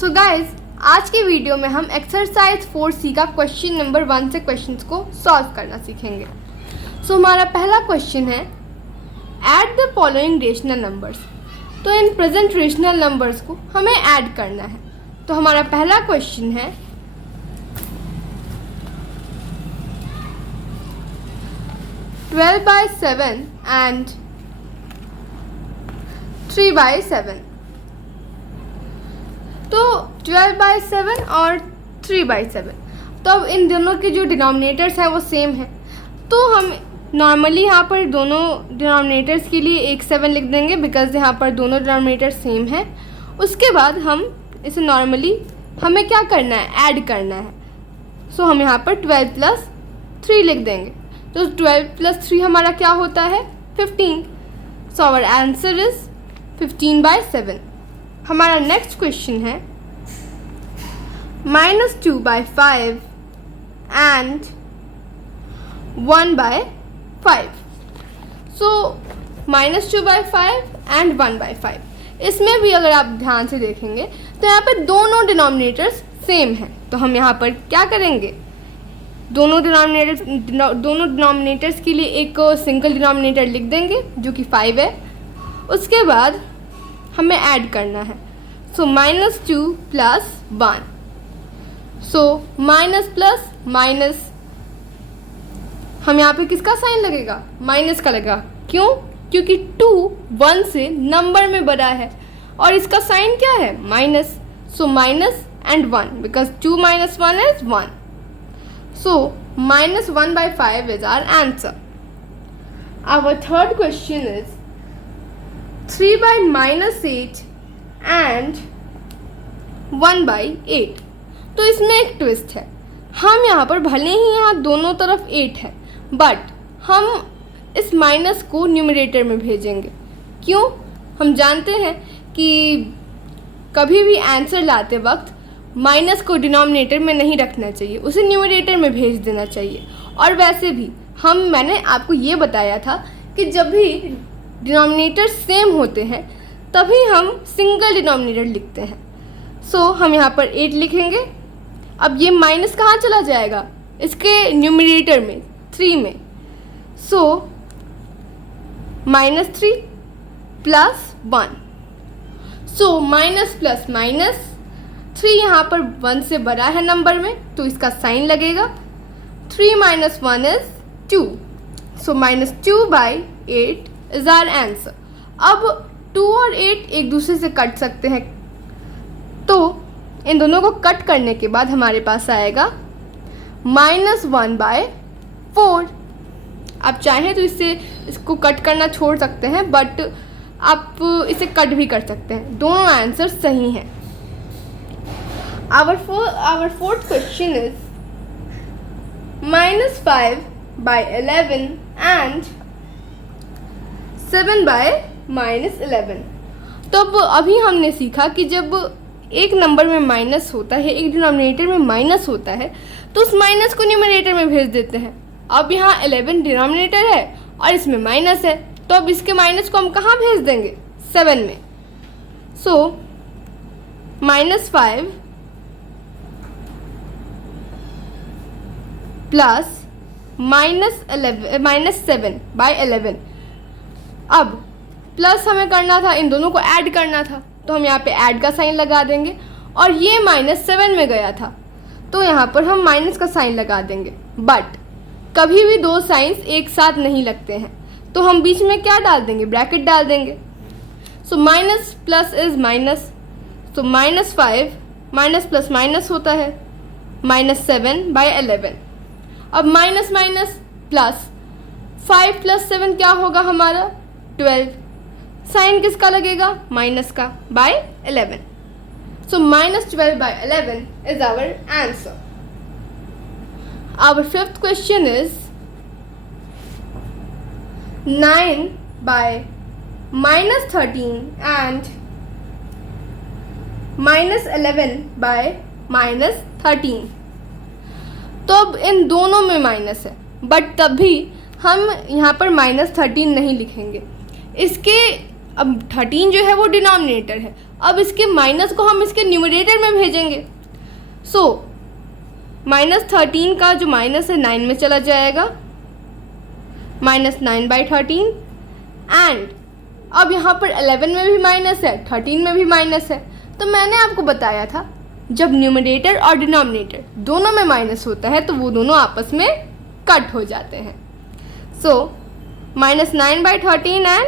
So guys, आज की video में हम एक्सरसाइज 4C का क्वेश्चन नंबर 1 से क्वेश्चंस को सॉल्व करना सीखेंगे। सो हमारा पहला क्वेश्चन है add the following rational numbers. तो इन प्रेजेंट रेशनल नंबर्स को हमें ऐड करना है। तो हमारा पहला क्वेश्चन है 12/7 and 3/7। तो 12/7 और 3/7, तो अब इन दोनों के जो डिनोमिनेटर्स हैं वो सेम है। तो हम नॉर्मली यहाँ पर दोनों डिनोमिनेटर्स के लिए 1/7 लिख देंगे बिकॉज यहाँ पर दोनों डिनोमिनेटर सेम है। उसके बाद हम इसे नॉर्मली हमें क्या करना है, ऐड करना है। सो हम यहाँ पर 12 + 3 लिख देंगे। तो 12 + 3 हमारा क्या होता है, 15। So our answer is 15/7। हमारा नेक्स्ट क्वेश्चन है -2/5 and 1/5। सो -2/5 and 1/5, इसमें भी अगर आप ध्यान से देखेंगे तो यहाँ पर दोनों डिनोमिनेटर्स सेम हैं। तो हम यहाँ पर क्या करेंगे, दोनों डिनोमिनेटर्स के लिए एक सिंगल डिनोमिनेटर लिख देंगे जो कि 5 है। उसके बाद हमें ऐड करना है। सो -2 + 1। सो माइनस प्लस माइनस, हम यहाँ पे किसका साइन लगेगा, माइनस का लगेगा। क्यों? क्योंकि 2 1 से नंबर में बड़ा है और इसका साइन क्या है, minus. So minus and 1 because 2 - 1 is 1। So -1/5 is our answer. Our third question is 3/-8 and 1/8। तो इसमें एक ट्विस्ट है। हम यहाँ पर भले ही यहाँ दोनों तरफ 8 है बट हम इस माइनस को न्यूमरेटर में भेजेंगे। क्यों? हम जानते हैं कि कभी भी आंसर लाते वक्त माइनस को डिनोमिनेटर में नहीं रखना चाहिए, उसे न्यूमरेटर में भेज देना चाहिए। और वैसे भी मैंने आपको ये बताया था कि जब भी डिनोमिनेटर सेम होते हैं तभी हम सिंगल डिनोमिनेटर लिखते हैं। सो हम यहाँ पर 8 लिखेंगे। अब ये माइनस कहाँ चला जाएगा, इसके न्यूमरेटर में 3 में। सो -3 + 1। सो माइनस प्लस माइनस, 3 यहाँ पर 1 से बड़ा है नंबर में तो इसका साइन लगेगा। 3 - 1 is 2। So -2/8 is our answer. अब 2 और 8 एक दूसरे से कट सकते हैं, तो इन दोनों को कट करने के बाद हमारे पास आएगा -1/4। आप चाहें तो इसको कट करना छोड़ सकते हैं बट आप इसे कट भी कर सकते हैं। दोनों आंसर सही हैं। Our fourth question is -5/11 and 7/-11। तो अब अभी हमने सीखा कि जब एक नंबर में माइनस होता है, एक डिनोमिनेटर में माइनस होता है, तो उस माइनस को न्यूमरेटर में भेज देते हैं। अब यहाँ 11 डिनोमिनेटर है और इसमें माइनस है, तो अब इसके माइनस को हम कहाँ भेज देंगे, 7 में। सो -5 + -7/11। अब प्लस हमें करना था, इन दोनों को ऐड करना था, तो हम यहाँ पे ऐड का साइन लगा देंगे। और ये -7 में गया था तो यहाँ पर हम माइनस का साइन लगा देंगे। बट कभी भी दो साइंस एक साथ नहीं लगते हैं, तो हम बीच में क्या डाल देंगे, ब्रैकेट डाल देंगे। सो माइनस प्लस इज माइनस। तो -5 माइनस प्लस माइनस होता है -7/11। अब माइनस माइनस प्लस, 5 + 7 क्या होगा हमारा, 12। साइन किसका लगेगा, माइनस का, /11। So -12/11 is our answer. Our fifth question is 9/-13 and -11/-13। तो अब इन दोनों में माइनस है बट तब भी हम यहाँ पर -13 नहीं लिखेंगे। इसके अब 13 जो है वो डिनोमिनेटर है, अब इसके माइनस को हम इसके न्यूमरेटर में भेजेंगे। सो -13 का जो माइनस है 9 में चला जाएगा, -9/13। एंड अब यहाँ पर 11 में भी माइनस है, 13 में भी माइनस है। तो मैंने आपको बताया था जब न्यूमरेटर और डिनोमिनेटर दोनों में माइनस होता है तो वो दोनों आपस में कट हो जाते हैं। सो -9/13 एंड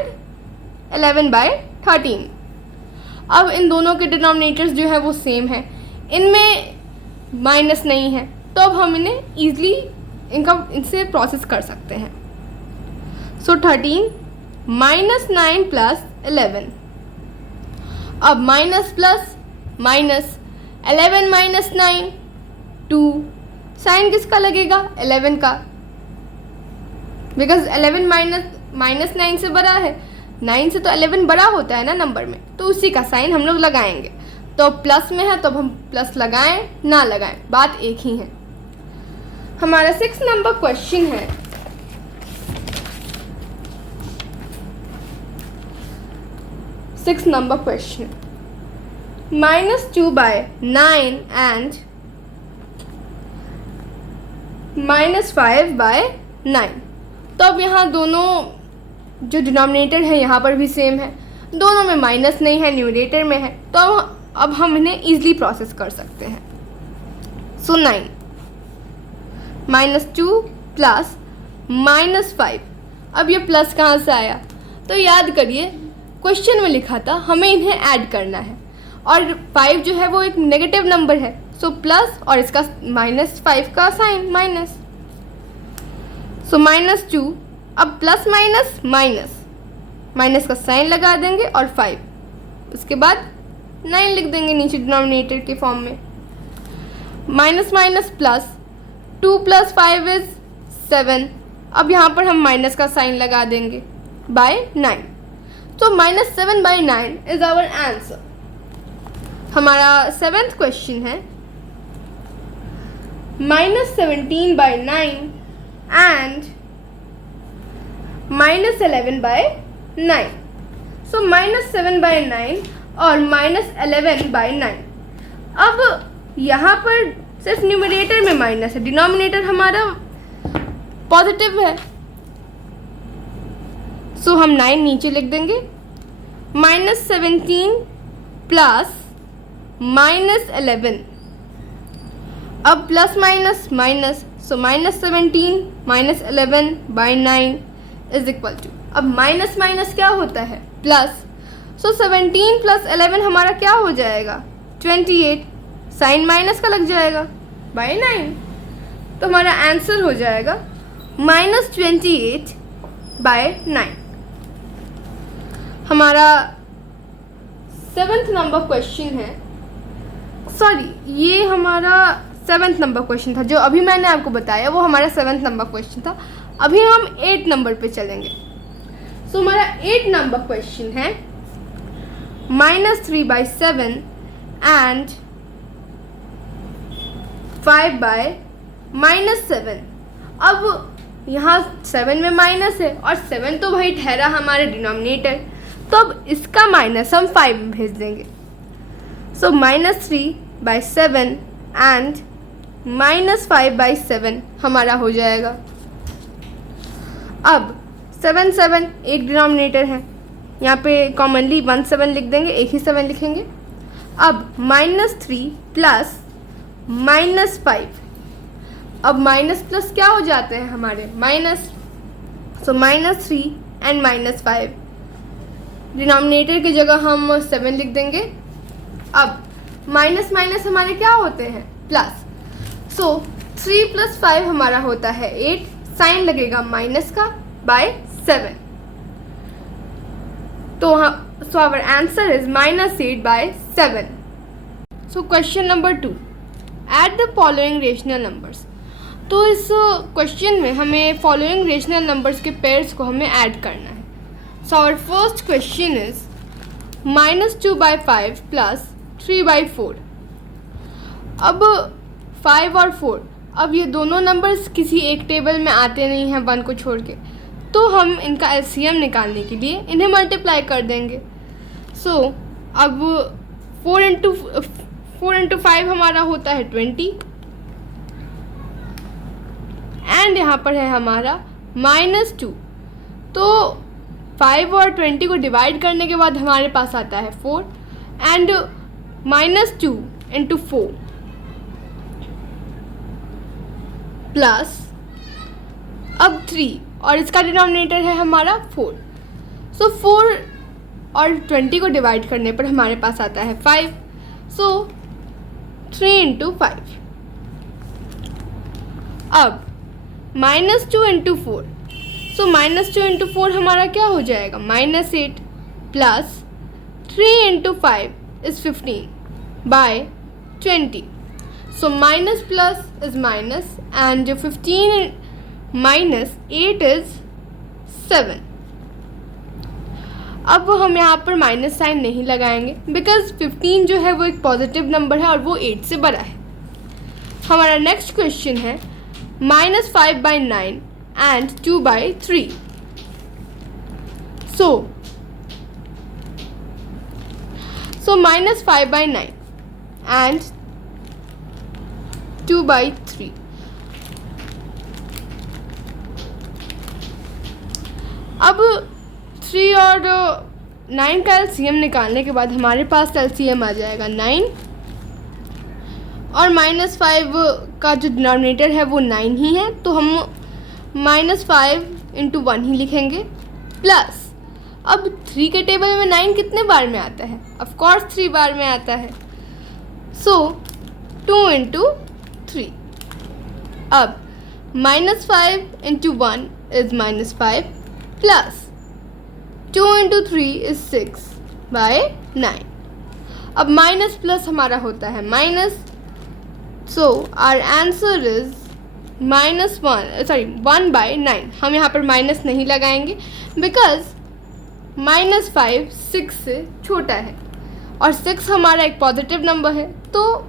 11/13। अब इन दोनों के डिनोमिनेटर्स जो है वो सेम है, इनमें माइनस नहीं है, तो अब हम इन्हें ईजिली इनसे प्रोसेस कर सकते हैं। सो 13 -9 + 11। अब माइनस प्लस माइनस, 11 - 9 2। साइन किसका लगेगा? 11 का, बिकॉज 11 -9 से बड़ा है, 9 से तो 11 बड़ा होता है ना नंबर में, तो उसी का साइन हम लोग लगाएंगे। तो प्लस में है तो अब हम प्लस लगाएं ना लगाएं, बात एक ही है। हमारा 6 नंबर क्वेश्चन है, -2/9 and -5/9। तो अब यहाँ दोनों जो डिनोमिनेटर है यहाँ पर भी सेम है, दोनों में माइनस नहीं है, न्यूमरेटर में है, तो अब हम इन्हें ईजिली प्रोसेस कर सकते हैं। सो 9 -2 + -5। अब ये प्लस कहाँ से आया? तो याद करिए क्वेश्चन में लिखा था हमें इन्हें ऐड करना है, और 5 जो है वो एक नेगेटिव नंबर है, सो प्लस और इसका -5 का साइन माइनस। सो -2, अब प्लस माइनस माइनस, माइनस का साइन लगा देंगे और 5, उसके बाद 9 लिख देंगे नीचे डिनोमिनेटर के फॉर्म में। Minus minus plus, 2 + 5 = 7। अब यहाँ पर हम माइनस का साइन लगा देंगे बाय 9। तो -7/9 इज आवर आंसर। हमारा 7th क्वेश्चन है -17/9 एंड -11/9। सो -7/9 और -11/9। अब यहाँ पर सिर्फ न्यूमरेटर में माइनस है, डिनोमिनेटर हमारा पॉजिटिव है, सो हम 9 नीचे लिख देंगे। -17 + -11। अब plus minus minus, so -17 - 11/9 is equal to, अब माइनस माइनस क्या होता है? प्लस। सो 17 + 11 हमारा क्या हो जाएगा? 28। साइन माइनस का लग जाएगा बाय 9, तो हमारा आंसर हो जाएगा -28/9। हमारा 7th नंबर क्वेश्चन है, सॉरी ये हमारा 7th नंबर क्वेश्चन था, जो अभी मैंने आपको बताया वो हमारा 7th नंबर क्वेश्चन था। अभी हम 8 नंबर पे चलेंगे। सो हमारा 8 नंबर क्वेश्चन है -3/7 एंड 5/-7। अब यहाँ 7 में माइनस है और 7 तो भाई ठहरा हमारे डिनोमिनेटर, तो अब इसका माइनस हम 5 में भेज देंगे। सो -3/7 एंड -5/7 हमारा हो जाएगा। अब 7 7 एक डिनोमिनेटर है, यहाँ पे कॉमनली 1 7 लिख देंगे, एक ही 7 लिखेंगे। अब -3 + -5, अब माइनस प्लस क्या हो जाते हैं हमारे? माइनस। सो -3 एंड -5, डिनोमिनेटर की जगह हम 7 लिख देंगे। अब माइनस माइनस हमारे क्या होते हैं? प्लस। सो 3 + 5 हमारा होता है 8, साइन लगेगा माइनस का बाय 7। तो so our answer is -8/7। So question number 2, add the following rational numbers. तो इस क्वेश्चन में हमें फॉलोइंग रेशनल नंबर्स के पेयर्स को हमें ऐड करना है। So our first question is -2/5 + 3/4। अब 5 और 4, अब ये दोनों नंबर्स किसी एक टेबल में आते नहीं हैं 1 को छोड़ के, तो हम इनका एलसीएम निकालने के लिए इन्हें मल्टीप्लाई कर देंगे। सो अब 4 इंटू 5 हमारा होता है 20 एंड यहाँ पर है हमारा -2। तो 5 और 20 को डिवाइड करने के बाद हमारे पास आता है 4 एंड -2 इंटू 4 प्लस अब 3 और इसका डिनोमिनेटर है हमारा 4। सो 4 और 20 को डिवाइड करने पर हमारे पास आता है 5। सो 3 इंटू 5। अब -2 इंटू 4। सो -2 इंटू 4 हमारा क्या हो जाएगा, -8 plus 3 into 5 is 15 by 20। So minus plus is minus and 15 minus 8 is 7। अब हम यहाँ पर माइनस साइन नहीं लगाएंगे बिकॉज 15 जो है वो एक पॉजिटिव नंबर है और वो 8 से बड़ा है। हमारा नेक्स्ट क्वेश्चन है -5/9 and 2/3. So -5/9 and 2/3. अब 3 और 9 का एलसीएम निकालने के बाद हमारे पास एलसीएम आ जाएगा 9 और -5 का जो डिनोमिनेटर है वो 9 ही है, तो हम -5 इंटू 1 ही लिखेंगे प्लस अब 3 के टेबल में 9 कितने बार में आता है, ऑफ कोर्स 3 बार में आता है। So 2 into 3। अब -5 into 1 is -5 plus 2 into 3 is 6/9। अब माइनस प्लस हमारा होता है minus, so our answer is -1/9। हम यहाँ पर माइनस नहीं लगाएंगे बिकॉज -5 6 से छोटा है और 6 हमारा एक पॉजिटिव नंबर है, तो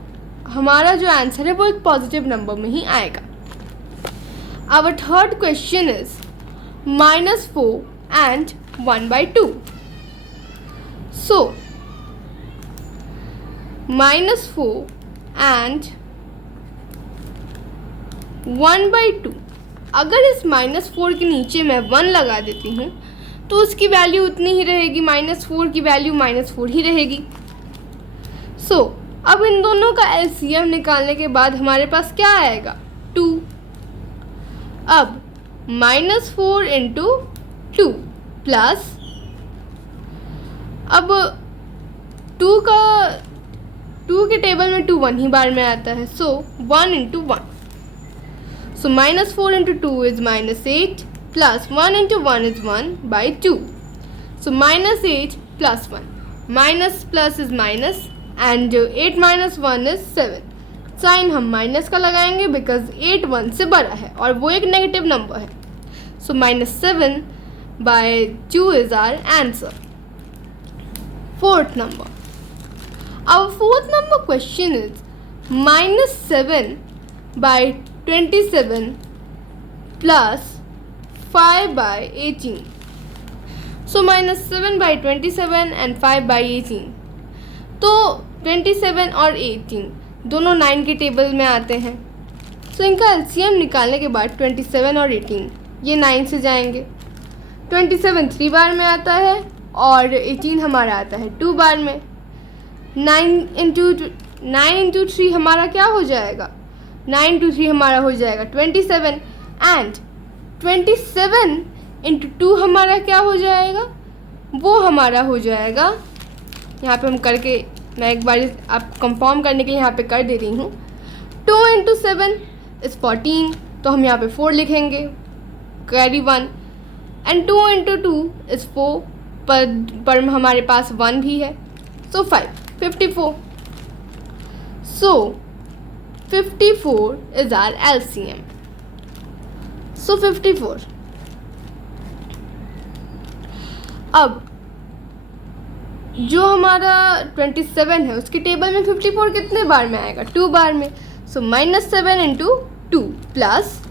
हमारा जो आंसर है वो एक पॉजिटिव नंबर में ही आएगा। Our third question is -4 and 1/2. So -4 and 1/2। अगर इस -4 के नीचे मैं 1 लगा देती हूँ तो उसकी वैल्यू उतनी ही रहेगी, -4 की वैल्यू -4 ही रहेगी। सो अब इन दोनों का एलसीएम निकालने के बाद हमारे पास क्या आएगा, 2। अब -4 इंटू 2 प्लस अब 2 के टेबल में 2 1 ही बार में आता है, so 1 into 1। So -4 into 2 is -8 plus 1 into 1 is 1/2. So -8 plus 1. Minus plus is minus and 8 minus 1 is 7. Sign हम माइनस का लगाएंगे बिकॉज 8 1 से बड़ा है और वो एक नेगेटिव नंबर है। सो -7/2 is our answer. Fourth number. Our fourth number question is -7/27 plus 5/18. So -7/27 and 5/18. तो 27 और 18 दोनों 9 के टेबल में आते हैं। सो इनका एलसीएम निकालने के बाद 27 और 18 ये 9 से जाएंगे। 27 3 बार में आता है और 18 हमारा आता है 2 बार में। 9 इंटू 3 हमारा क्या हो जाएगा, 9 इंटू 3 हमारा हो जाएगा 27 एंड 27 इंटू 2 हमारा क्या हो जाएगा, वो हमारा हो जाएगा, यहाँ पे हम करके मैं एक बार आप कंफर्म करने के लिए यहाँ पे कर दे रही हूँ। 2 इंटू 7 इज़ 14, तो हम यहाँ पे 4 लिखेंगे, कैरी 1 एंड 2 इंटू 2 इज़ 4 पर हमारे पास 1 भी है, सो 54। सो 54 is our LCM. So 54. अब जो हमारा 27 है उसके टेबल में 54 कितने बार में आएगा, 2 बार में। सो -7 इंटू 2 प्लस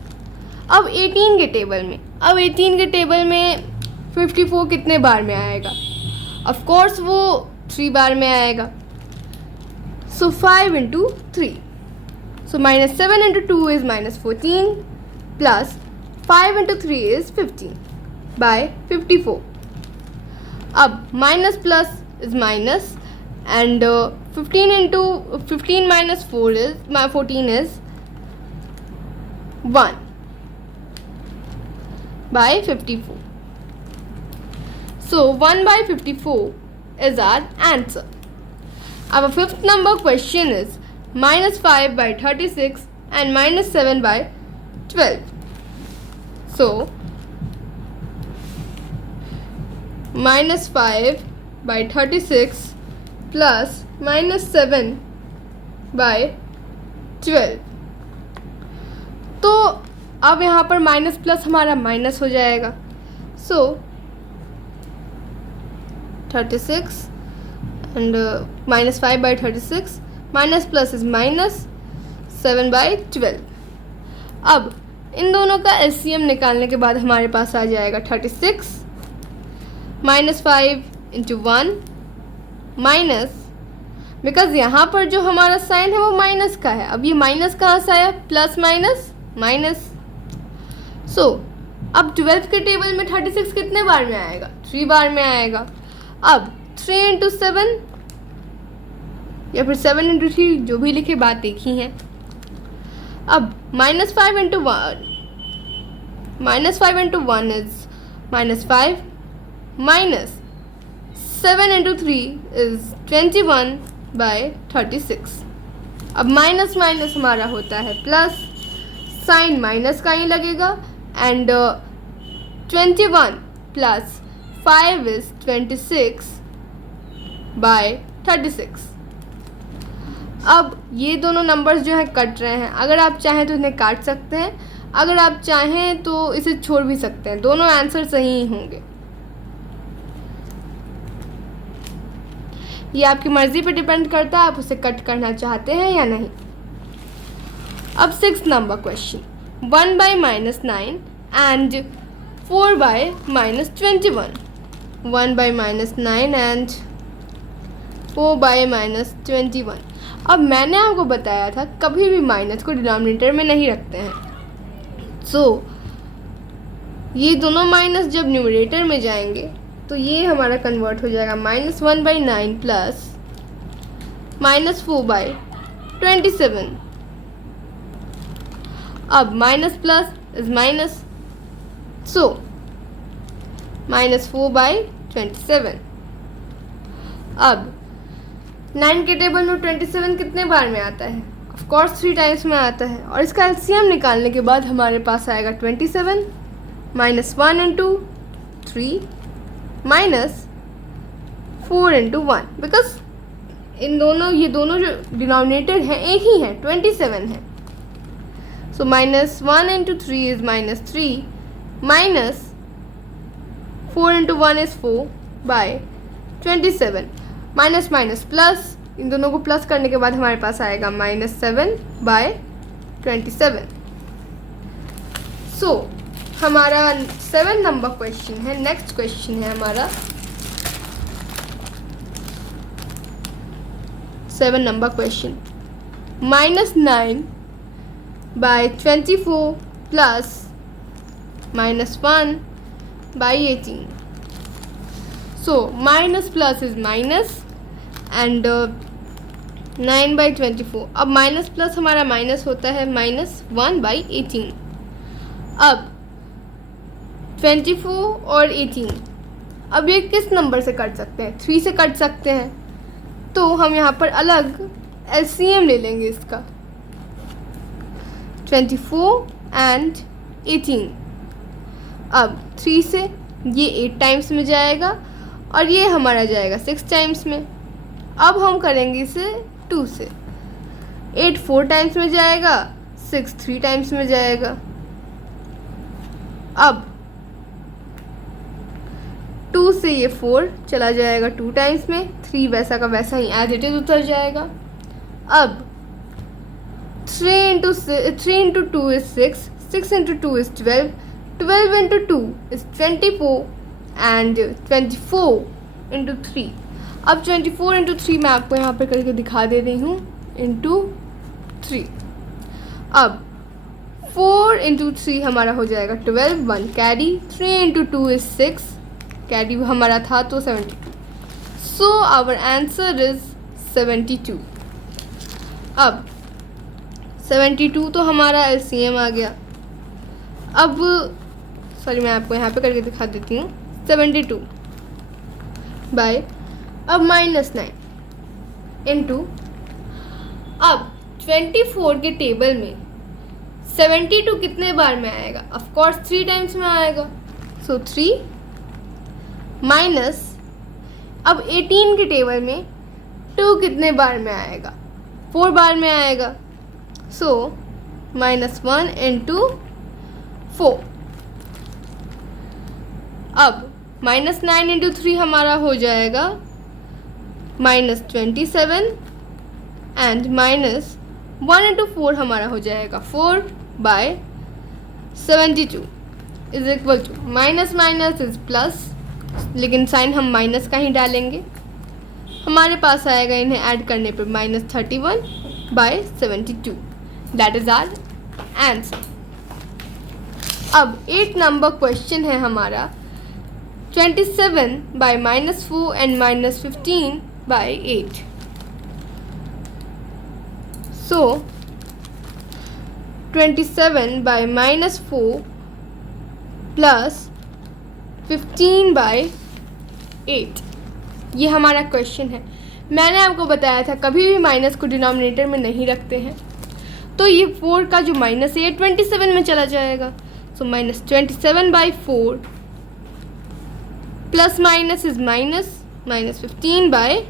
अब 18 के टेबल में 54 कितने बार में आएगा? ऑफ कोर्स वो 3 बार में आएगा. So 5 into 3. So -7 into 2 is -14 plus 5 into 3 is 15 by 54. अब minus plus is minus and 15 minus 4 is 14 is 1 by 54. So 1 by 54 is our answer. Our fifth number question is -5 by 36 and -7 by 12. So -5 by 36 plus -7 by 12. तो अब यहाँ पर minus plus हमारा minus हो जाएगा. सो 36 and -5 by 36 minus plus is -7 by 12. अब इन दोनों का LCM निकालने के बाद हमारे पास आ जाएगा 36 -5 इंटू 1 माइनस, बिकॉज यहाँ पर जो हमारा साइन है वो माइनस का है. अब ये माइनस कहाँ से आया? Plus minus minus. सो अब 12 के टेबल में 36 कितने बार में आएगा? 3 बार में आएगा. अब 3 इंटू 7 या फिर 7 इंटू 3, जो भी लिखे बात एक ही है. अब -5 into 1 is -5 minus 7 into 3 is 21 by 36. अब माइनस माइनस हमारा होता है प्लस, साइन माइनस का ही लगेगा. And 21 plus 5 is 26 by 36. अब ये दोनों नंबर्स जो हैं कट रहे हैं. अगर आप चाहें तो इन्हें काट सकते हैं, अगर आप चाहें तो इसे छोड़ भी सकते हैं. दोनों आंसर सही ही होंगे. ये आपकी मर्ज़ी पे डिपेंड करता है, आप उसे कट करना चाहते हैं या नहीं. अब 6th number question. 1 by -9 and 4 by -21. 1 by -9 and 4 by -21. अब मैंने आपको बताया था कभी भी माइनस को डिनोमिनेटर में नहीं रखते हैं. सो ये दोनों माइनस जब न्यूमरेटर में जाएंगे तो ये हमारा कन्वर्ट हो जाएगा -1 by 9 प्लस -4 by 27. अब minus plus is minus, so -4 by 27. अब 9 के टेबल में 27 कितने बार में आता है? ऑफ कोर्स 3 टाइम्स में आता है. और इसका एलसीएम निकालने के बाद हमारे पास आएगा 27 -1 इंटू 3 माइनस 4 इंटू 1, बिकॉज ये दोनों जो डिनोमिनेटर हैं एक ही हैं, 27 है. So -1 into 3 is -3 minus 4 into 1 is 4 by 27. Minus minus plus, इन दोनों को प्लस करने के बाद हमारे पास आएगा -7 बाय 27. सो हमारा 7 नंबर क्वेश्चन है. नेक्स्ट क्वेश्चन है हमारा 7 number question. -9 by 24 plus -1 by 18. So minus plus is minus and 9 by 24. अब माइनस प्लस हमारा माइनस होता है -1 by 18. अब 24 और 18, अब ये किस नंबर से कट सकते हैं? 3 से कट सकते हैं. तो हम यहाँ पर अलग LCM ले लेंगे इसका. 24 एंड 18. अब 3 से ये 8 टाइम्स में जाएगा और ये हमारा जाएगा 6 टाइम्स में. अब हम करेंगे इसे 2 से. 8 4 टाइम्स में जाएगा, 6 3 टाइम्स में जाएगा. अब 2 से ये 4 चला जाएगा 2 टाइम्स में, 3 वैसा का वैसा ही एज इट इज उतर जाएगा. अब 3 into 2 is 6, 6 into 2 is 12, 12 into 2 is 24 and 24 into 3. अब 24 into 3 मैं आपको यहाँ पर करके दिखा दे रही हूँ, into 3. अब 4 into 3 हमारा हो जाएगा 12, 1 कैरी, 3 into 2 is 6, कैरी हमारा था तो 72. So our answer is 72. अब 72 तो हमारा LCM आ गया. अब सॉरी मैं आपको यहाँ पे करके दिखा देती हूँ. 72 बाय अब -9 इंटू, अब 24 के टेबल में 72 कितने बार में आएगा? ऑफ कोर्स 3 टाइम्स में आएगा. सो 3 माइनस, अब 18 के टेबल में 2 कितने बार में आएगा? 4 बार में आएगा. सो -1 इंटू 4. अब -9 इंटू 3 हमारा हो जाएगा -27 एंड -1 इंटू 4 हमारा हो जाएगा 4 by 72 is equal to minus minus is plus, लेकिन साइन हम माइनस का ही डालेंगे. हमारे पास आएगा इन्हें ऐड करने पर -31 by 72. That is our answer. अब 8 नंबर क्वेश्चन है हमारा. 27 by -4 and -15 by 8. So 27 by -4 plus 15 by 8, ये हमारा क्वेश्चन है. मैंने आपको बताया था कभी भी माइनस को डिनोमिनेटर में नहीं रखते हैं, तो ये 4 का जो माइनस है ये 27 में चला जाएगा. So -27 by 4 plus minus is minus 15 by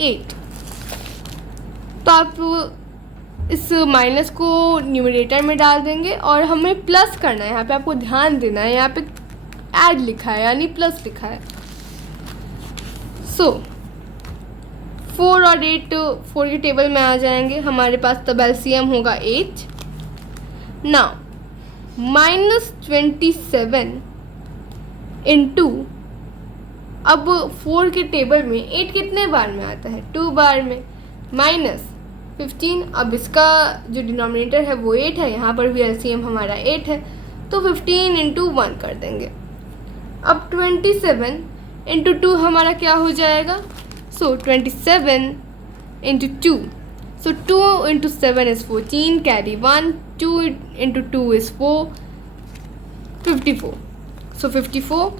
8. तो आप इस माइनस को न्यूमरेटर में डाल देंगे और हमें प्लस करना है. यहाँ पे आपको ध्यान देना है, यहाँ पे ऐड लिखा है यानी प्लस लिखा है. सो 4 और 8 4 के टेबल में आ जाएंगे हमारे पास, तब LCM होगा 8. नाउ -27 इंटू, अब 4 के टेबल में 8 कितने बार में आता है? 2 बार में. -15, अब इसका जो डिनोमिनेटर है वो 8 है, यहाँ पर भी LCM हमारा 8 है, तो 15 इंटू 1 कर देंगे. अब 27 इंटू 2 हमारा क्या हो जाएगा? So 27 into 2, so 2 into 7 is 14, carry 1, 2 into 2 is 4, 54. सो 54,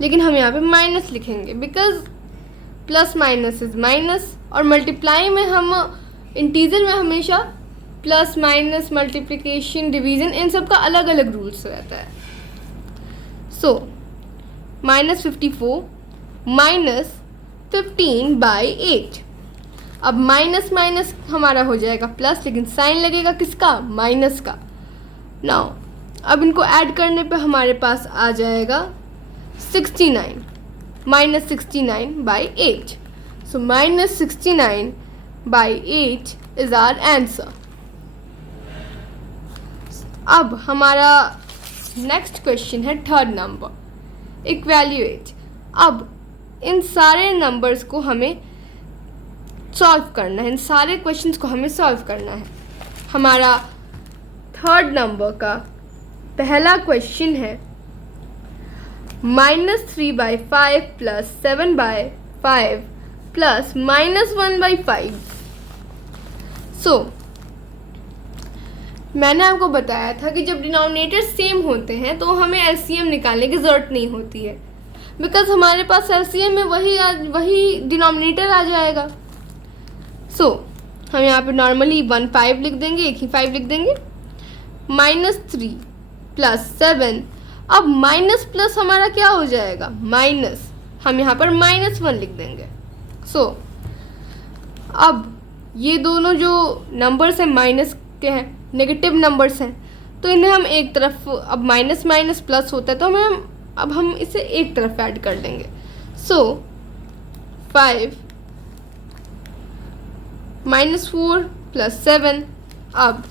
लेकिन हम यहाँ पे माइनस लिखेंगे because plus minus is minus, और मल्टीप्लाई में हम इंटीजर में हमेशा प्लस माइनस मल्टीप्लिकेशन डिवीज़न इन सब का अलग अलग रूल्स रहता है. सो -54 -15 बाई 8. अब माइनस माइनस हमारा हो जाएगा प्लस, लेकिन साइन लगेगा किसका? माइनस का. नाउ अब इनको ऐड करने पे हमारे पास आ जाएगा 69 -69 by 8. So -69 by 8 is our answer. अब हमारा नेक्स्ट क्वेश्चन है 3rd नंबर, इक्वैल्यूएट. अब इन सारे नंबर्स को हमें सॉल्व करना है, इन सारे क्वेश्चंस को हमें सॉल्व करना है. हमारा 3rd नंबर का पहला क्वेश्चन है -3/5 प्लस 7/5 प्लस -1/5. सो मैंने आपको बताया था कि जब डिनोमिनेटर सेम होते हैं तो हमें LCM निकालने की ज़रूरत नहीं होती है, बिकॉज हमारे पास LCM में वही डिनोमिनेटर आ जाएगा. सो हम यहाँ पे नॉर्मली 1 5 लिख देंगे, एक ही 5 लिख देंगे. -3 प्लस 7, अब माइनस प्लस हमारा क्या हो जाएगा? माइनस, हम यहाँ पर -1 लिख देंगे. सो अब ये दोनों जो नंबर्स हैं माइनस के हैं, नेगेटिव नंबर्स हैं, तो इन्हें हम एक तरफ, अब माइनस माइनस प्लस होता है तो अब हम इसे एक तरफ ऐड कर देंगे. सो 5 -4 प्लस 7, अब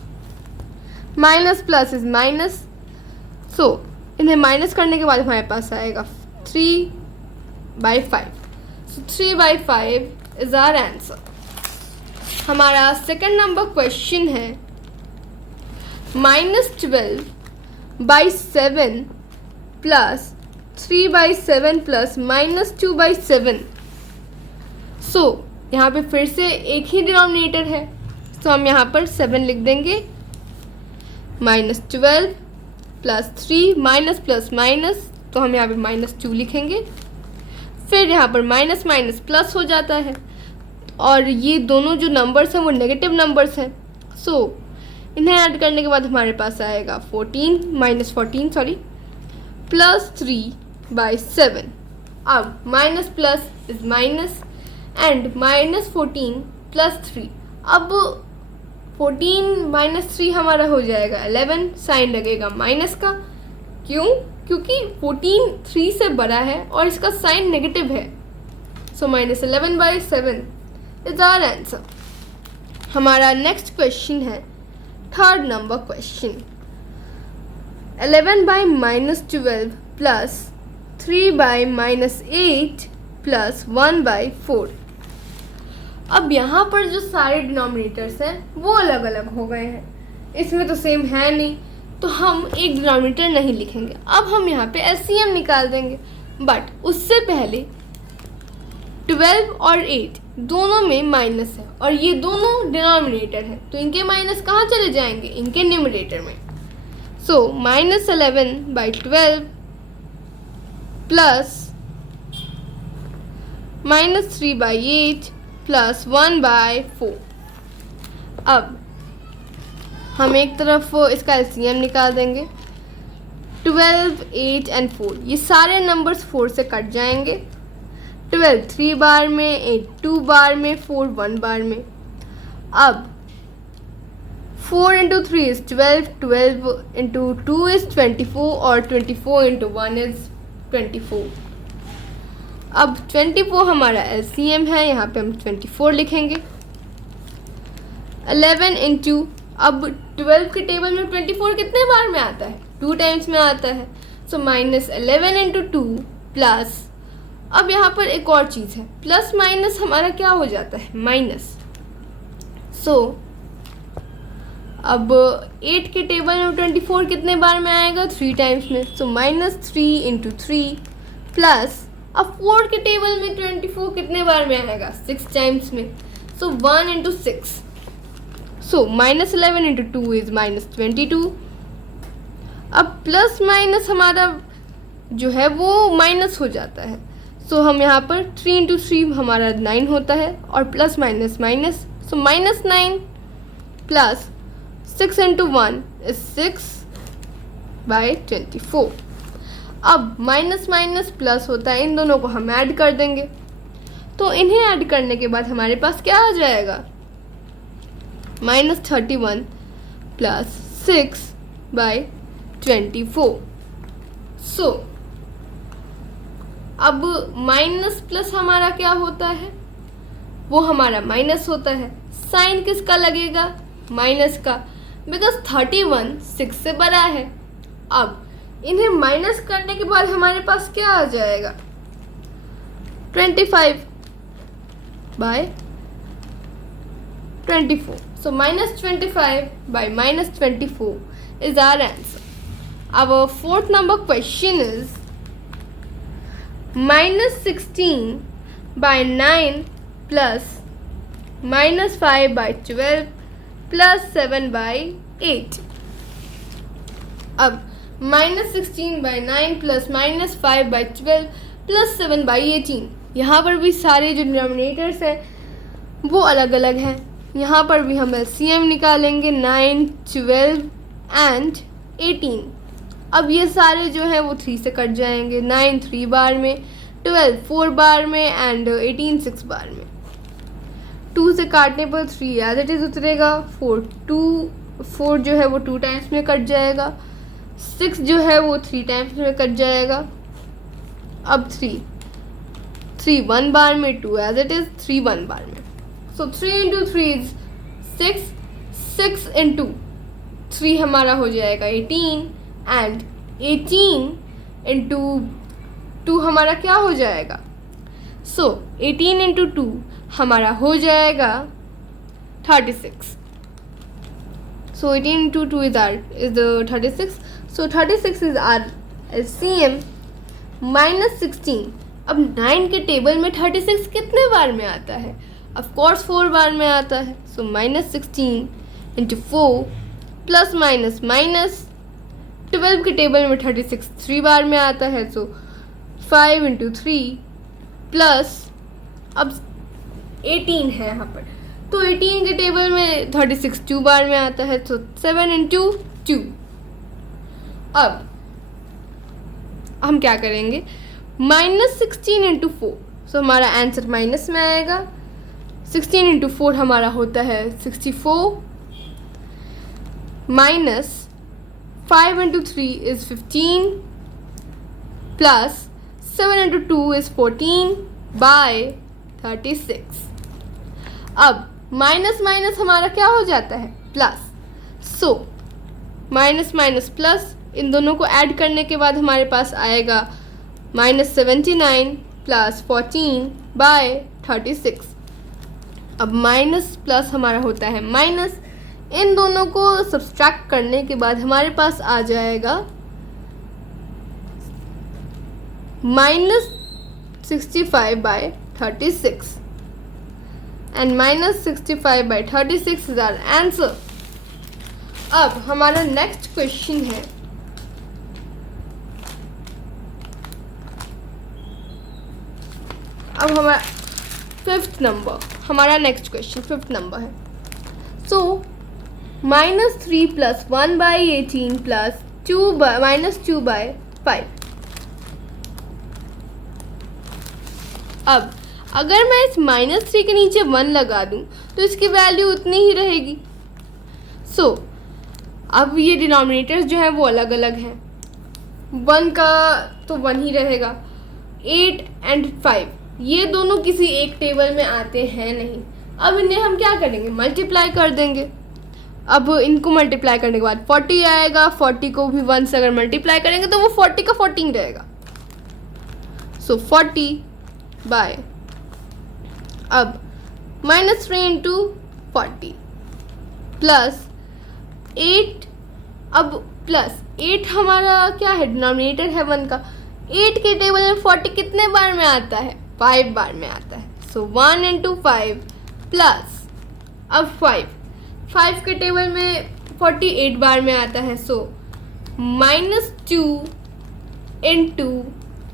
माइनस प्लस इज माइनस, सो इन्हें माइनस करने के बाद हमारे पास आएगा 3/5. सो 3/5 इज आवर आंसर. हमारा सेकंड नंबर क्वेश्चन है -12/7 प्लस 3/7 प्लस -2/7. सो यहाँ पे फिर से एक ही डिनोमिनेटर है, तो हम यहाँ पर 7 लिख देंगे. -12 प्लस 3 माइनस प्लस माइनस, तो हम यहाँ पे -2 लिखेंगे. फिर यहाँ पर माइनस माइनस प्लस हो जाता है, और ये दोनों जो नंबर्स हैं वो नेगेटिव नंबर्स हैं. सो इन्हें ऐड करने के बाद हमारे पास आएगा 14 प्लस 3/7. अब minus plus is minus and -14 plus 3. अब 14 माइनस 3 हमारा हो जाएगा 11. साइन लगेगा माइनस का, क्यों? क्योंकि 14 3 से बड़ा है और इसका साइन नेगेटिव है. सो -11/7 इज आवर आंसर. हमारा नेक्स्ट क्वेश्चन है third number question. 11/-12 plus 3/-8 plus 1/4. अब यहाँ पर जो सारे डिनोमिनेटर्स हैं वो अलग अलग हो गए हैं, इसमें तो सेम है नहीं, तो हम एक डिनोमिनेटर नहीं लिखेंगे. अब हम यहाँ पे एलसीएम निकाल देंगे, बट उससे पहले 12 और 8 दोनों में माइनस है और ये दोनों डिनोमिनेटर है, तो इनके माइनस कहाँ चले जाएंगे? इनके न्यूमरेटर में. सो -11/12 प्लस -3/8 प्लस 1/4. अब हम एक तरफ इसका एलसीएम निकाल देंगे. 12, 8 एंड 4, ये सारे नंबर्स 4 से कट जाएंगे. 12 3 बार में, 8 2 बार में, 4 1 बार में. अब 4 into 3 is 12, 12 into 2 is 24 और 24 into 1 is 24. अब 24 हमारा एलसीएम है, यहाँ पे हम 24 लिखेंगे. 11 into, अब 12 के टेबल में 24 कितने बार में आता है? 2 टाइम्स में आता है. सो -11 into 2 प्लस, अब यहाँ पर एक और चीज़ है, प्लस माइनस हमारा क्या हो जाता है? माइनस. सो अब 8 के टेबल में 24 कितने बार में आएगा? 3 टाइम्स में. सो -3 into 3 प्लस, अब 4 के टेबल में 24 कितने बार में आएगा? 6 टाइम्स में. सो 1 into 6. So -11 into 2 is -22. अब प्लस माइनस हमारा जो है वो माइनस हो जाता है. सो हम यहाँ पर 3 into 3 हमारा 9 होता है, और plus minus minus, so -9 plus 6 into 1 is 6/24. अब माइनस माइनस प्लस होता है, इन दोनों को हम ऐड कर देंगे. तो इन्हें ऐड करने के बाद हमारे पास क्या आ जाएगा? -31 प्लस 6/24. सो अब माइनस प्लस हमारा क्या होता है? वो हमारा माइनस होता है. साइन किसका लगेगा? माइनस का, बिकॉज 31 6 से बड़ा है. अब इन्हें माइनस करने के बाद हमारे पास क्या आ जाएगा? 25/24. सो -25/-24 is our answer. Our fourth number question is -16/9 plus -5/12 plus 7/8. अब -16/9 प्लस -5/12 प्लस 7/18. यहाँ पर भी सारे जो डिनोमिनेटर्स हैं वो अलग अलग हैं. यहाँ पर भी हम एलसीएम निकालेंगे. 9, 12 एंड 18. अब ये सारे जो हैं वो 3 से कट जाएंगे. 9 3 बार में, 12 4 बार में एंड 18 6 बार में. 2 से काटने पर 3 एज इट इज़ उतरेगा. 4 जो है वो 2 टाइम्स में कट जाएगा. 6 जो है वो 3 टाइम्स में कट जाएगा. अब 3 1 बार में, 2 एज इट इज़, 3 1 बार में. सो 3 into 3 is 6, 6 into 3 हमारा हो जाएगा 18 एंड 18 इंटू 2 हमारा क्या हो जाएगा? सो 18 इंटू 2 हमारा हो जाएगा 36. So 18 into 2 is the 36. So 36 is our LCM minus 16. अब 9 के टेबल में 36 कितने बार में आता है? ऑफ कोर्स 4 बार में आता है. So minus 16 into 4 plus minus minus 12 के टेबल में 36 3 बार में आता है. सो 5 इंटू 3 प्लस अब 18 है यहाँ पर, तो 18 के टेबल में 36 2 बार में आता है. तो 7 इंटू 2. अब हम क्या करेंगे? Minus 16 into 4. सो हमारा आंसर माइनस में आएगा. 16 इंटू 4 हमारा होता है 64 minus 5 into 3 is 15 plus 7 into 2 is 14 by 36. अब माइनस माइनस हमारा क्या हो जाता है? Plus. So minus minus plus, इन दोनों को ऐड करने के बाद हमारे पास आएगा माइनस 79 प्लस 14 बाय 36. अब माइनस प्लस हमारा होता है माइनस, इन दोनों को सब्सट्रैक्ट करने के बाद हमारे पास आ जाएगा minus 65 by 36. And minus 65 by 36 is our answer. अब हमारा नेक्स्ट क्वेश्चन है, अब हमारा 5th नंबर, हमारा नेक्स्ट क्वेश्चन 5th नंबर है. So minus 3 plus 1 by 18 plus 2 minus 2 by 5. अब अगर मैं इस माइनस 3 के नीचे 1 लगा दूं तो इसकी वैल्यू उतनी ही रहेगी. सो अब ये डिनोमिनेटर्स जो हैं वो अलग अलग हैं. 1 का तो 1 ही रहेगा. 8 एंड 5 ये दोनों किसी एक टेबल में आते हैं नहीं. अब इन्हें हम क्या करेंगे? मल्टीप्लाई कर देंगे. अब इनको मल्टीप्लाई करने के बाद 40 आएगा. 40 को भी 1 से अगर मल्टीप्लाई करेंगे तो वो 40 का 14 रहेगा. सो 40 बाय, अब माइनस 3 इंटू 40 प्लस 8. अब प्लस 8 हमारा क्या है? डिनोमिनेटर है 1 का. 8 के टेबल में 40 कितने बार में आता है? 5 बार में आता है. सो 1 इंटू 5 प्लस अब 5 के टेबल में 48 बार में आता है. So minus 2 into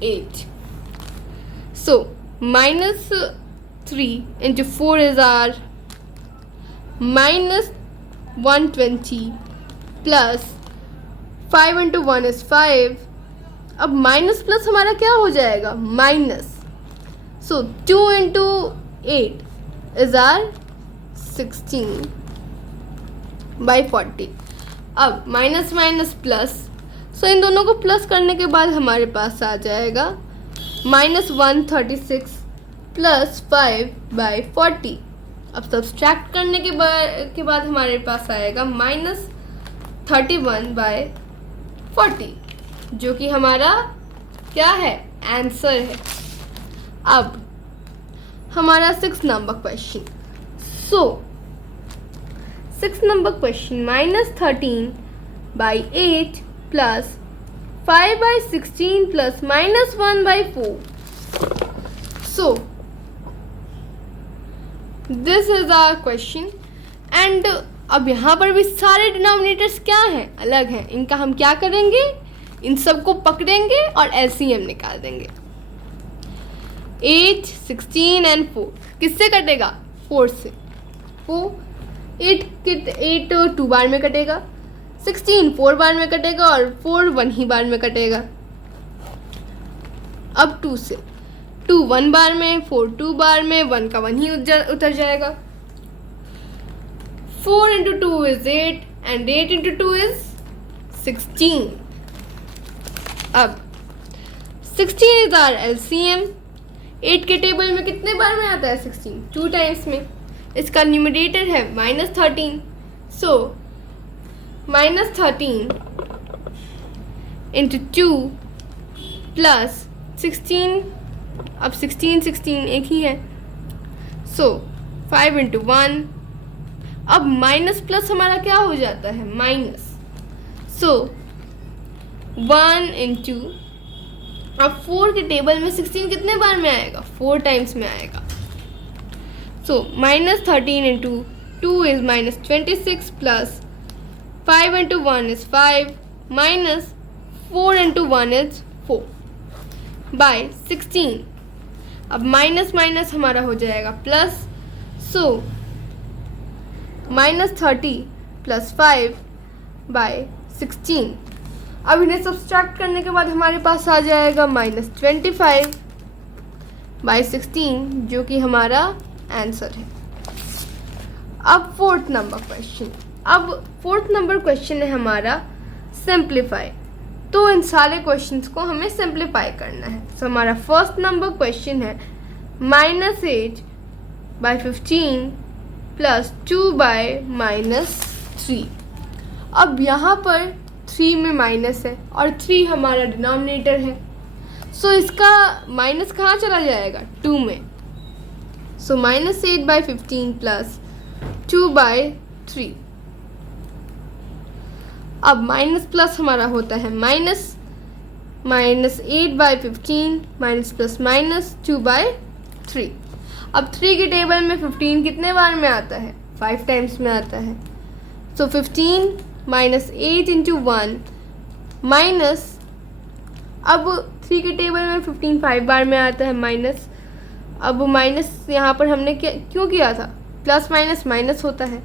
8. So minus 3 into 4 is our minus 120 plus 5 into 1 is 5. अब माइनस प्लस हमारा क्या हो जाएगा? Minus. So 2 into 8 is our 16 by 40. अब माइनस माइनस प्लस, सो इन दोनों को प्लस करने के बाद हमारे पास आ जाएगा माइनस 136 प्लस 5 बाई 40. अब सब्सट्रैक्ट करने के बाद हमारे पास आएगा माइनस 31 बाई 40, जो कि हमारा क्या है? आंसर है. अब हमारा 6th number question. So 6th number question, minus 13 by 8 plus 5 by 16 plus minus 1 by 4. So this is our question. And अब यहाँ पर भी सारे डिनोमिनेटर्स क्या हैं? अलग हैं. इनका हम क्या करेंगे? इन सबको पकड़ेंगे और LCM निकाल देंगे. 8, 16 एंड 4 किससे कटेगा? 4 से. 8 2 बार में कटेगा. 16 4 बार में कटेगा और 4 1 ही बार में कटेगा. अब 2 से, 2 1 बार में, 4 2 बार में, 1 का 1 ही उतर जाएगा. 4 into 2 is 8 and 8 into 2 is 16. अब 16 इज आवर LCM. 8 के टेबल में कितने बार में आता है? 16 2 टाइम्स में. इसका न्यूमरेटर है माइनस 13. सो -13 इंटू 2 प्लस 16, अब 16 एक ही है, सो 5 इंटू 1। अब माइनस प्लस हमारा क्या हो जाता है, माइनस, सो 1 इंटू, अब 4 के टेबल में 16 कितने बार में आएगा, 4 टाइम्स में आएगा, so -13 into 2 is -26 plus 5 into 1 is 5 minus 4 into 1 is 4 by 16। अब माइनस माइनस हमारा हो जाएगा प्लस, सो -30 प्लस 5 बाय 16। अब इन्हें सब्सट्रैक्ट करने के बाद हमारे पास आ जाएगा -25 बाय 16, जो कि हमारा आंसर है। अब फोर्थ नंबर क्वेश्चन है हमारा सिंप्लीफाई। तो इन सारे क्वेश्चंस को हमें सिंप्लीफाई करना है। तो हमारा फर्स्ट नंबर क्वेश्चन है -8 बाय 15 प्लस 2 बाय -3। अब यहाँ पर 3 में माइनस है और 3 हमारा डिनोमिनेटर है, सो इसका माइनस कहाँ चला जाएगा, 2 में, सो -8 बाय 15 प्लस 2 बाय 3। अब माइनस प्लस हमारा होता है -8 बाय 15 माइनस प्लस -2 बाय 3। अब 3 के टेबल में 15 कितने बार में आता है, 5 टाइम्स में आता है, सो 15 -8 इंटू 1 माइनस, अब 3 के टेबल में 15 5 बार में आता है, माइनस, अब माइनस यहाँ पर हमने क्यों किया था, प्लस माइनस माइनस होता है।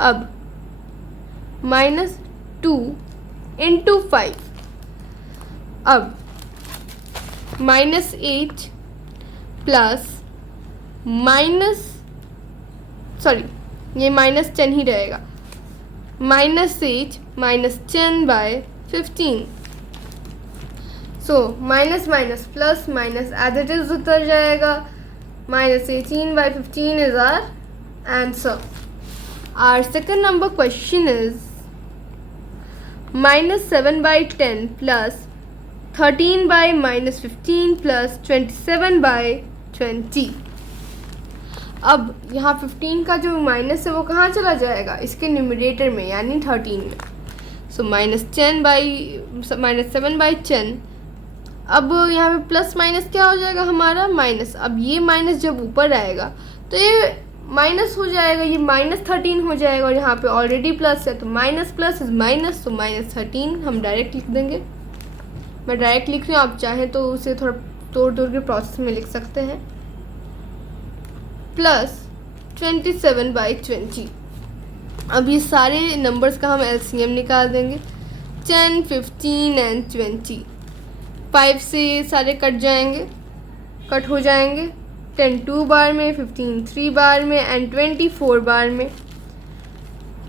अब -2 इंटू 5, अब -8 प्लस ये -10 ही रहेगा, -8 -10 by 15, so minus minus plus minus as it is उतर जाएगा, -18 by 15 is our answer. Our second number question is -7 by 10 plus 13 by -15 plus 27 by 20। अब यहाँ 15 का जो माइनस है वो कहाँ चला जाएगा, इसके न्यूमरेटर में यानी 13 में, सो -7 by 10। अब यहाँ पे प्लस माइनस क्या हो जाएगा हमारा, माइनस। अब ये माइनस जब ऊपर आएगा तो ये माइनस हो जाएगा, ये -13 हो जाएगा, और यहाँ पे ऑलरेडी प्लस है तो माइनस प्लस इज माइनस, तो -13 हम डायरेक्ट लिख देंगे। मैं डायरेक्ट लिख रही हूँ, आप चाहें तो उसे थोड़ा तोड़ के प्रोसेस में लिख सकते हैं, प्लस 27 बाई 20। अब ये सारे नंबर्स का हम एलसीएम निकाल देंगे, 10, 15 एंड 20। 5 से सारे कट हो जाएंगे, 10 2 बार में, 15 3 बार में एंड 20 4 बार में।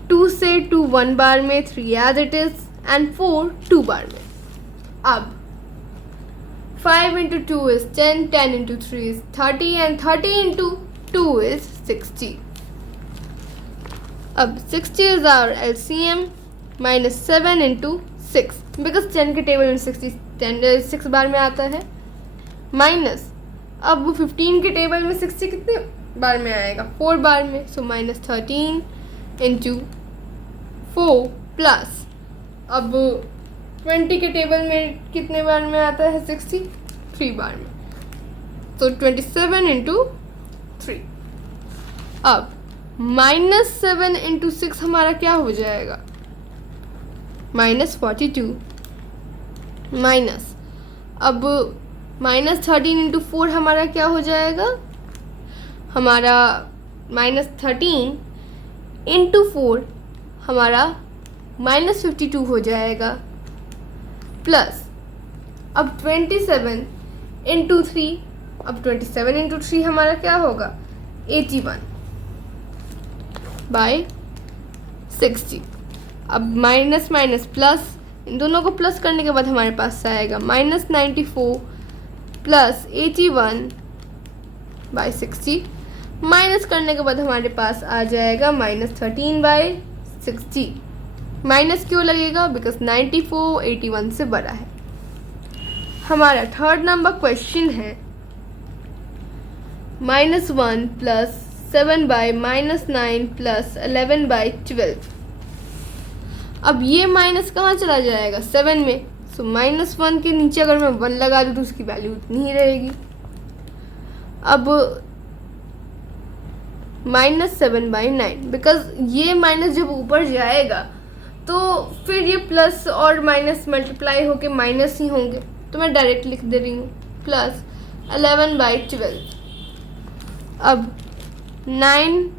2 से 2 1 बार में, 3 एज इट इज एंड 4 2 बार में। अब 5 into 2 is 10, 10 into 3 is 30 and 30 into 2 is 60। अब 60 is our LCM, -7 into 6 because 10 के टेबल में 6 बार में आता है, माइनस, अब 15 के टेबल में 60 कितने बार में आएगा, 4 बार में, सो -13 इंटू 4 प्लस, अब 20 के टेबल में कितने बार में आता है, 60 3 बार में, तो 27 इंटू 3। अब -7 इंटू 6 हमारा क्या हो जाएगा, -42 माइनस, अब -13 इंटू 4 हमारा क्या हो जाएगा, हमारा -13 इंटू 4 हमारा -52 हो जाएगा, प्लस अब 27 इंटू 3, अब 27 इंटू 3 हमारा क्या होगा, 81 बाय 60। अब माइनस माइनस प्लस, इन दोनों को प्लस करने के बाद हमारे पास आएगा -94 प्लस 81 बाय 60। माइनस करने के बाद हमारे पास आ जाएगा -13 बाय 60 माइनस क्यों लगेगा? बिकॉज 94 81 से बड़ा है। हमारा थर्ड नंबर क्वेश्चन है -1 प्लस 7/-9 प्लस 11/12। अब ये माइनस कहाँ चला जाएगा? 7 में। सो -1 के नीचे अगर मैं 1 लगा दूँ तो उसकी वैल्यू उतनी ही रहेगी। अब -7/9, बिकॉज ये माइनस जब ऊपर जाएगा तो फिर ये प्लस और माइनस मल्टीप्लाई होके माइनस ही होंगे, तो मैं डायरेक्ट लिख दे रही हूँ प्लस 11/12। अब 9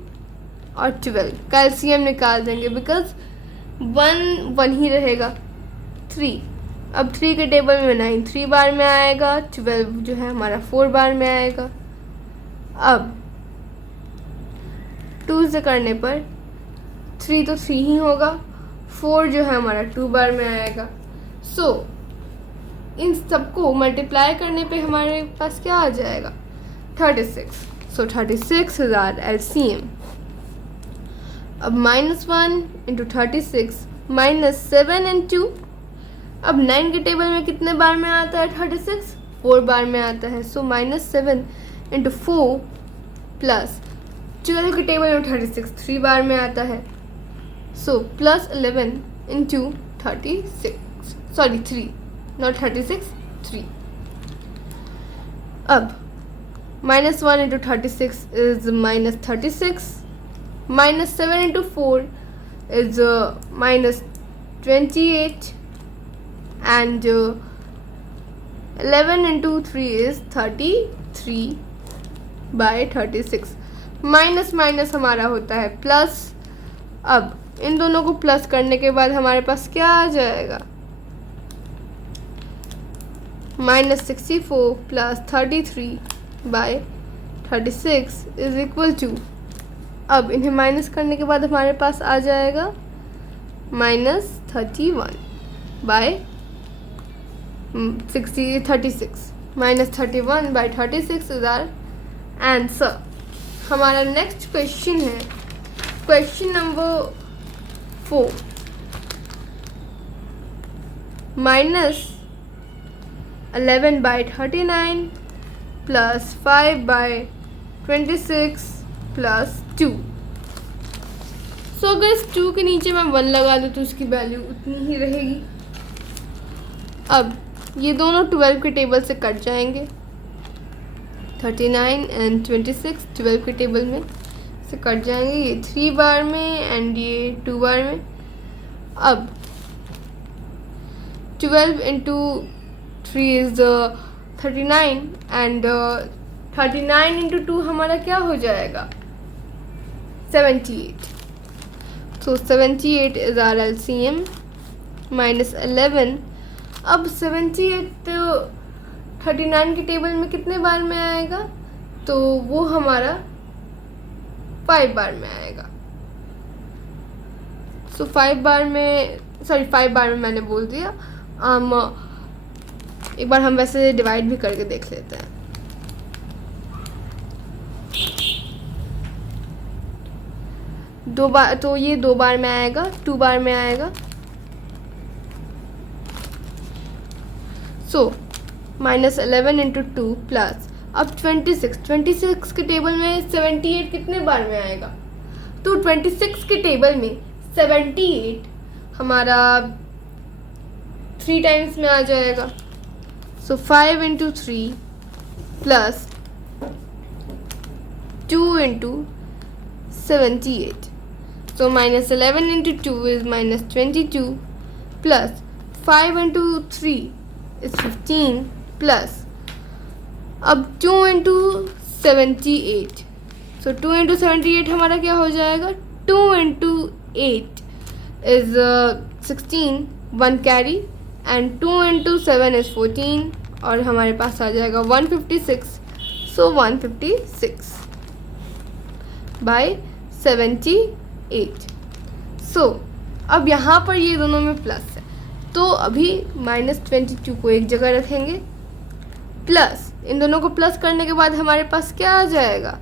और 12 का एलसीएम निकाल देंगे, बिकॉज 1 ही रहेगा। 3, अब 3 के टेबल में 9 3 बार में आएगा, 12 जो है हमारा 4 बार में आएगा। अब 2 से करने पर 3 तो 3 ही होगा, 4 जो है हमारा 2 बार में आएगा। सो इन सबको मल्टीप्लाई करने पे हमारे पास क्या आ जाएगा? 36। सो 36 इज आवर एलसीएम। अब -1 इंटू 36 -7 इंटू, अब 9 के टेबल में कितने बार में आता है 36? 4 बार में आता है। सो -7 इंटू 4 प्लस 12 के टेबल में 36 3 बार में आता है। So plus 11 into 36, sorry 3, not 36, 3। अब -1 into 36 is -36, -7 into 4 is -28, and 11 into 3 is 33/36। Minus minus हमारा होता है प्लस। अब इन दोनों को प्लस करने के बाद हमारे पास क्या आ जाएगा? -64 प्लस 33/36 इज इक्वल टू, अब इन्हें माइनस करने के बाद हमारे पास आ जाएगा -31/36 -31/36 इज आवर आंसर। हमारा नेक्स्ट क्वेश्चन है क्वेश्चन नंबर 4, -11/39 प्लस 5/26 प्लस 2। सो अगर इस 2 के नीचे मैं 1 लगा दूँ तो उसकी वैल्यू उतनी ही रहेगी। अब ये दोनों 12 के टेबल से कट जाएंगे, 39 एंड 26 12 के टेबल में से कट जाएंगे, ये 3 बार में एंड ये 2 बार में। अब 12 इंटू 3 इज 39 एंड 39 इंटू 2 हमारा क्या हो जाएगा? 78। तो 78 इज आवर एलसीएम -11। अब 78 39 के टेबल में कितने बार में आएगा? तो वो हमारा 5 बार में आएगा। सो 5 बार में, सॉरी 5 बार में मैंने बोल दिया। एक बार हम वैसे डिवाइड भी करके देख लेते हैं। दो बार, तो ये 2 बार में आएगा, 2 बार में आएगा। सो -11 इंटू 2 प्लस, अब 26 के टेबल में 78 कितने बार में आएगा? तो 26 के टेबल में 78 हमारा 3 टाइम्स में आ जाएगा। सो 5 into 3 plus 2 into 78। So -11 into 2 is -22 plus 5 into 3 is 15 plus, अब 2 into 78। So 2 into 78 हमारा क्या हो जाएगा? 2 into 8 is 16, 1 carry, and 2 into 7 is 14, और हमारे पास आ जाएगा 156। So 156/78। सो अब यहाँ पर ये दोनों में प्लस है, तो अभी -22 को एक जगह रखेंगे, प्लस इन दोनों को प्लस करने के बाद हमारे पास क्या आ जाएगा?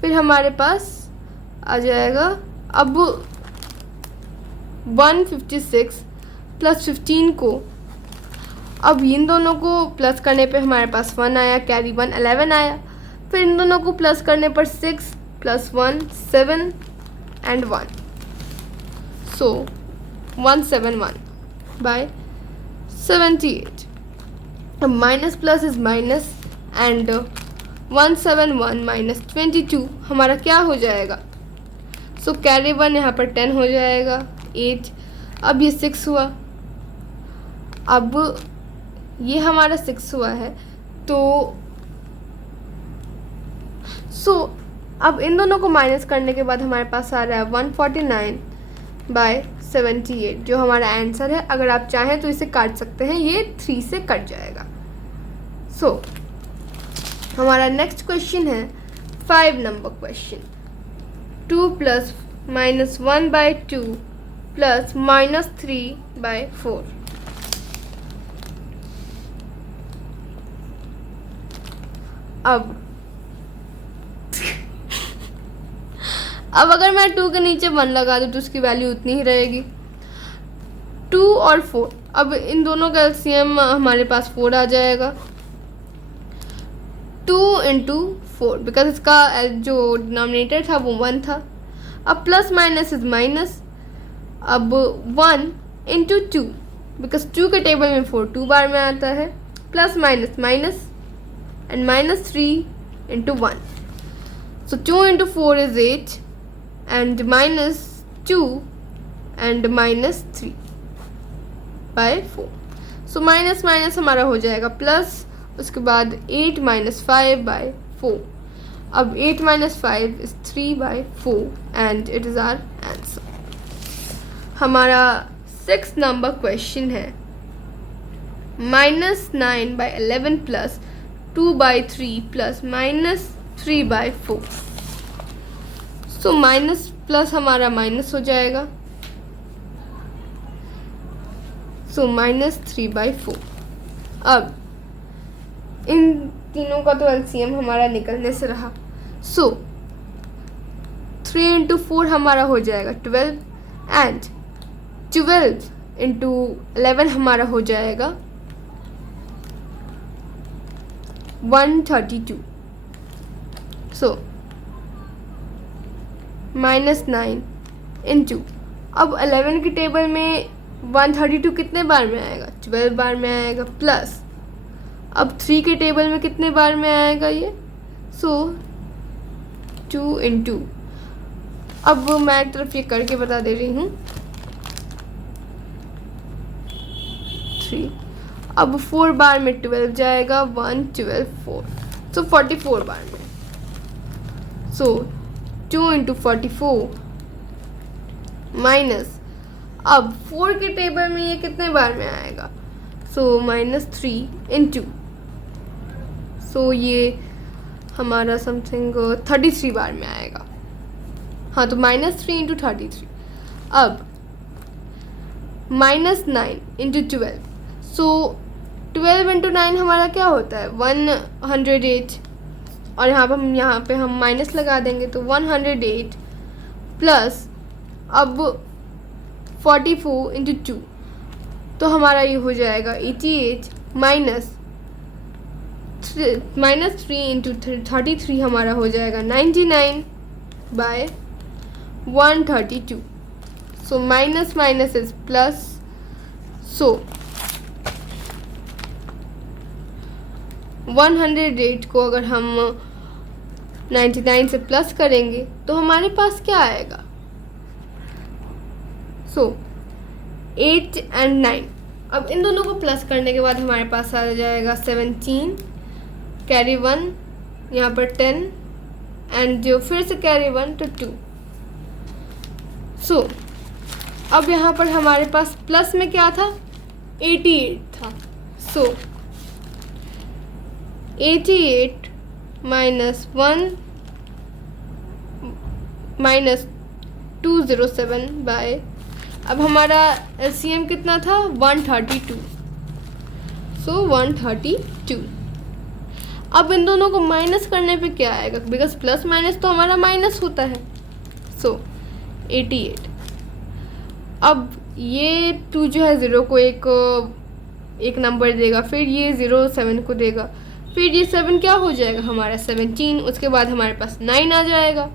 फिर हमारे पास आ जाएगा अब 156 प्लस 15 को, अब इन दोनों को प्लस करने पे हमारे पास 1 आया, कैरी 1 11 आया। फिर इन दोनों को प्लस करने पर 6 प्लस 1 7 एंड 1, सो 171 बाय 78। अब minus plus is minus and 171 minus 22 हमारा क्या हो जाएगा? सो कैरी 1 यहाँ पर 10 हो जाएगा, 8। अब ये 6 हुआ, अब ये हमारा 6 हुआ है, तो अब इन दोनों को माइनस करने के बाद हमारे पास आ रहा है 149 बाय 78 जो हमारा आंसर है। अगर आप चाहें तो इसे काट सकते हैं, ये 3 से कट जाएगा। हमारा नेक्स्ट क्वेश्चन है 5 number question. 2 plus minus 1 by 2 plus minus 3 by 4। अब अगर मैं 2 के नीचे 1 लगा दूँ तो उसकी वैल्यू उतनी ही रहेगी। 2 और 4, अब इन दोनों का एलसीएम हमारे पास 4 आ जाएगा। 2 इंटू 4, बिकॉज इसका जो डिनोमिनेटर था वो 1 था। अब प्लस माइनस इज माइनस, अब 1 इंटू 2, बिकॉज 2 के टेबल में 4 2 बार में आता है, plus minus minus and minus 3 into 1। So 2 into 4 is 8 and minus 2 and minus 3 by 4। So minus minus हमारा हो जाएगा प्लस, उसके बाद 8 माइनस 5 बाय 4। अब 8 minus 5 is 3 by 4 and it is our answer. हमारा 6 नंबर क्वेश्चन है minus 9 by 11 plus 2 by 3 plus minus 3 by 4। So minus plus हमारा minus हो जाएगा, सो माइनस 3 बाय 4। अब इन तीनों का तो एलसीएम हमारा निकलने से रहा, सो 3 इंटू 4 हमारा हो जाएगा 12 एंड 12 इंटू 11 हमारा हो जाएगा 132। सो माइनस 9 इंटू, अब 11 की टेबल में 132 कितने बार में आएगा? 12 बार में आएगा, प्लस अब 3 के टेबल में कितने बार में आएगा ये? सो 2 इंटू, अब मैं एक तरफ ये करके बता दे रही हूँ, 3। अब 4 बार में 12 जाएगा, 1 12 4, सो 44 बार में। सो 2 इंटू 44 माइनस, अब 4 के टेबल में ये कितने बार में आएगा? सो माइनस 3 इंटू, सो ये हमारा समथिंग 33 बार में आएगा। हाँ, तो माइनस 3 इंटू 33। अब माइनस 9 इंटू 12, सो 12 इंटू 9 हमारा क्या होता है? 108, और यहाँ पे हम माइनस लगा देंगे तो 108 प्लस अब 44 इंटू 2, तो हमारा ये हो जाएगा 88 माइनस 3 इंटू 33 हमारा हो जाएगा 99 by 132। So minus minus is plus, so 108 को अगर हम 99 से प्लस करेंगे तो हमारे पास क्या आएगा? सो 8 एंड 9, अब इन दोनों को प्लस करने के बाद हमारे पास आ जाएगा 17, कैरी 1 यहाँ पर 10 एंड जो फिर से कैरी 1 तो 2। सो अब यहाँ पर हमारे पास प्लस में क्या था? 88 था। सो 88 माइनस 1 माइनस 207 बाय, अब हमारा एलसीएम कितना था? 132। सो 132। अब इन दोनों को माइनस करने पे क्या आएगा? बिकॉज प्लस माइनस तो हमारा माइनस होता है। सो 88 अब ये 2 जो है 0 को एक नंबर देगा, फिर ये 0 7 को देगा, फिर ये 7 क्या हो जाएगा हमारा 17, उसके बाद हमारे पास 9 आ जाएगा।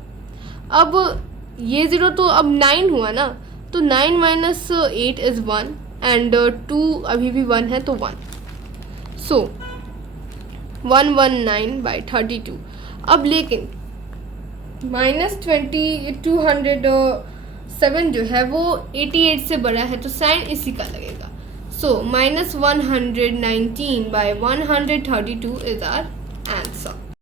अब ये 0 तो अब 9 हुआ ना, तो 9 माइनस 8 इज़ 1 एंड 2 अभी भी 1 है तो 1, सो 119/32। अब लेकिन -207 जो है वो 88 से बड़ा है, तो साइन इसी का लगेगा। सो -119/132 इज आर